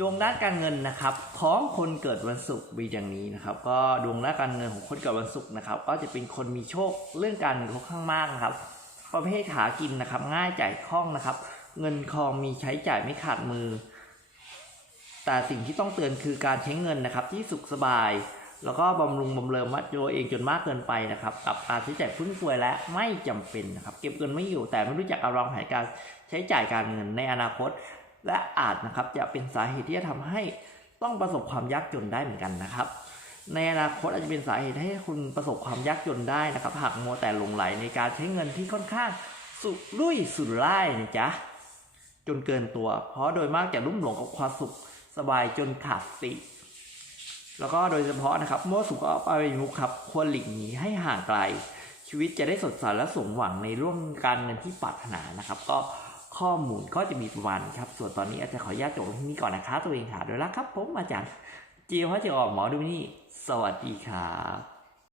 ดวงด้านการเงินนะครับของคนเกิดวันศุกร์มีอย่างนี้นะครับ ก็ดวงด้านการเงินของคนเกิดวันศุกร์นะครับ ก็จะเป็นคนมีโชคเรื่องการเงินค่อนข้างมากนะครับ ประเภทหากินนะครับ ง่ายจ่ายคล่องนะครับ เงินทองมีใช้จ่ายไม่ขาดมือ แต่สิ่งที่ต้องเตือนคือการใช้เงินนะครับ ที่สุขสบาย แล้วก็บำรุงบำเรอมัดตัวเองจนมากเกินไปนะครับ กับการใช้จ่ายฟุ่มเฟือยและไม่จำเป็นนะครับ เก็บเงินไม่อยู่แต่ไม่รู้จักเอาวางแผนการใช้จ่ายการเงินในอนาคต และอาจนะครับจะเป็นสาเหตุที่จะทำให้ต้องประสบความยากจนได้เหมือนกันนะครับ ในอนาคตอาจจะเป็นสาเหตุให้คุณประสบความยากจนได้นะครับหากมัวแต่หลงไหลในการใช้เงินที่ค่อนข้างสุรุ่ยสุร่ายนะจ๊ะจนเกินตัว เพราะโดยมากจะลุ่มหลงกับความสุขสบายจนขาดสติ แล้วก็โดยเฉพาะนะครับเมื่อสุขภาพมุขครับควรหลีกหนีให้ห่างไกล ชีวิตจะได้สดใสและสมหวังในเรื่องการเงินที่ปรารถนานะครับ ก็ ข้อมูลก็จะมีประมาณนี้ครับ ส่วนตอนนี้อาจจะขออนุญาตจบที่นี่ก่อนนะครับตัวเองค่ะโดยละครับ ผมอาจารย์เจียวพระเจียวออกหมอดูนี่ สวัสดีครับ